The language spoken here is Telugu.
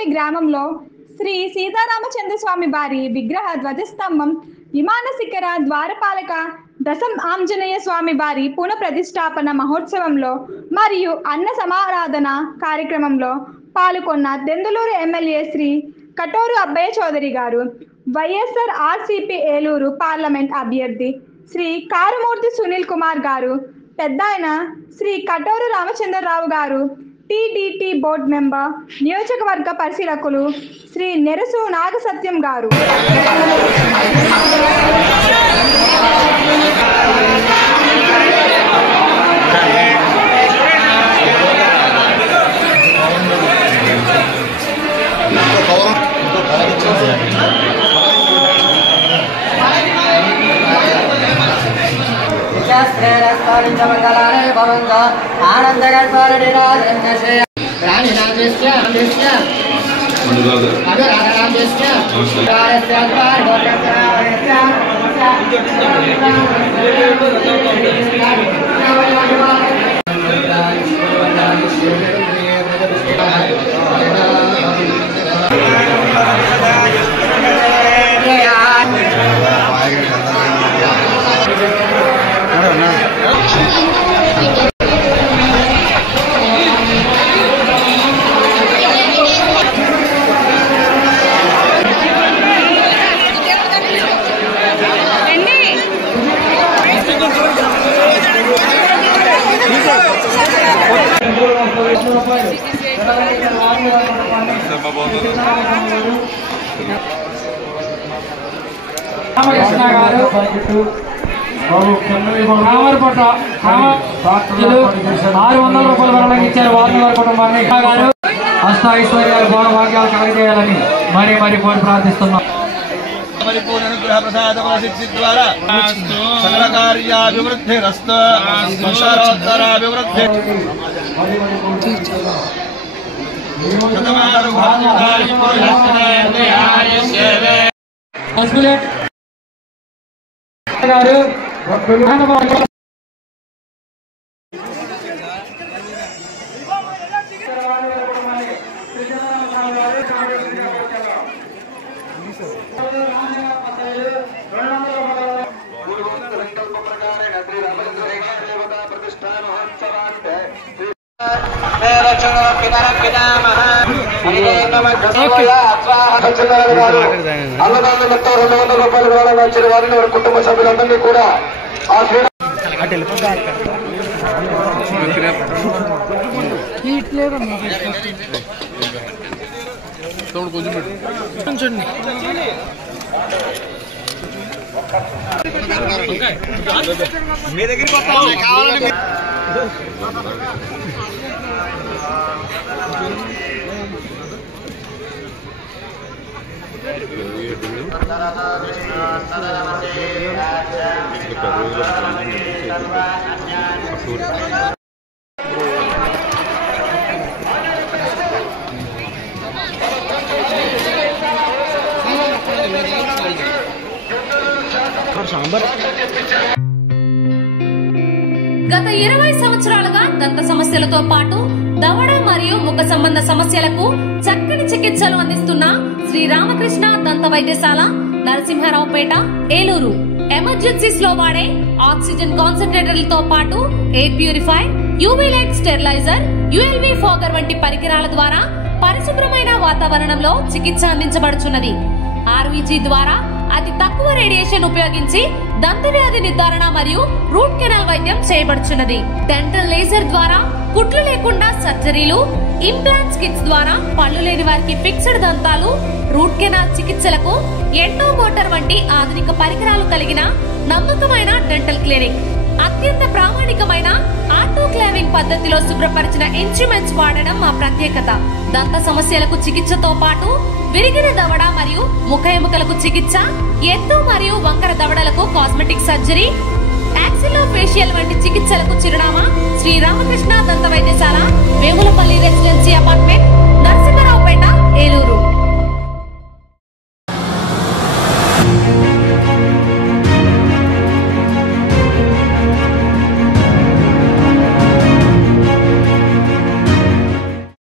చింతలపూడి గ్రామంలో శ్రీ సీతారామచంద్ర స్వామి వారి విగ్రహ ధ్వజస్తంభం, విమాన శిఖర ద్వారపాలక దశం ఆంజనేయ స్వామి వారి పునఃప్రతిష్టాపన మహోత్సవంలో మరియు అన్న సమారాధన కార్యక్రమంలో పాల్గొన్న దెందులూరు ఎమ్మెల్యే శ్రీ కటోరు అబ్బయ్య చౌదరి గారు, వైఎస్ఆర్ ఆర్సీపీ ఏలూరు పార్లమెంట్ అభ్యర్థి శ్రీ కారుమూర్తి సునీల్ కుమార్ గారు, పెద్దాయన శ్రీ కటోరు రామచంద్రరావు గారు, టీటీటీ బోర్డు మెంబర్, నియోజకవర్గ పరిశీలకులు శ్రీ నెరసు నాగసత్యం గారు. రామకృష్ణ గారు కామర్పట్ల 600 రూపాయల వరకు ఇచ్చారు. వారి కుటుంబాన్ని గారు అష్ట ఐశ్వర్యాలు భోగభాగ్యాలు కలగజేయాలని మరి కోరి ప్రార్థిస్తున్నాం. పరిపూర్ణ అనుగ్రహ ప్రసాద సిద్ధి ద్వారా సకల కార్యాభివృద్ధిరస్తు, సంసారోత్తరాభివృద్ధి. గారు అన్నదానం 200 రూపాయలు విరాళం ఇచ్చిన వారిని వారి కుటుంబ సభ్యులందరినీ కూడా ఆ మీ దగ్గరికి కావాలని గత 20 సంవత్సరాలుగా దంత సమస్యలతో పాటు దవడ మరియు ముఖ సంబంధ సమస్యలకు చక్కని చికిత్సలు అందిస్తున్న శ్రీ రామకృష్ణ దంత వైద్యశాల, నరసింహారావుపేట, ఏలూరు. ఎమర్జెన్సీస్ లో వాడే ఆక్సిజన్ కాన్సంట్రేటర్లతో పాటు air purify, UV light steriliser, ULV fogger వంటి పరికరాల ద్వారా పరిశుభ్రమైన వాతావరణంలో చికిత్స అందించబడుచున్నది. ఆర్వీజీ ద్వారా అతి తక్కువ రేడియేషన్ ఉపయోగించి దంత వ్యాధి నిర్ధారణ మరియు రూట్ కెనాల్ వైద్యం చేయబడుచున్నది. డెంటల్ లేజర్ ద్వారా కుట్లు లేకుండా సర్జరీలు, ఇంప్లాంట్స్ కిట్స్ ద్వారా పళ్ళు లేని వారికి ఫిక్స్డ్ దంతాలు, రూట్ కెనాల్ చికిత్సలకు ఎండో మోటార్ వంటి ఆధునిక పరికరాలు కలిగిన నమ్మకమైన డెంటల్ క్లినిక్. అత్యంత ప్రామాణికమైన ఆటోక్లావింగ్ పద్ధతిలో శుభ్రపరిచిన ఇన్స్ట్రుమెంట్స్ వాడడం మా ప్రత్యేకత. దంత సమస్యలకు చికిత్సతో పాటు విరిగిన దవడ మరియు ముఖ ఎముకలకు చికిత్స, ఎత్తు మరియు వంకర దవడలకు కాస్మెటిక్ సర్జరీ, యాక్సిలోఫేషియల్ వంటి చికిత్సలకు చిరునామా శ్రీ రామకృష్ణ దంత వైద్యశాల, వేములపల్లి రెసిడెన్సీ అపార్ట్మెంట్, నరసింహారావుపేట, ఏలూరు.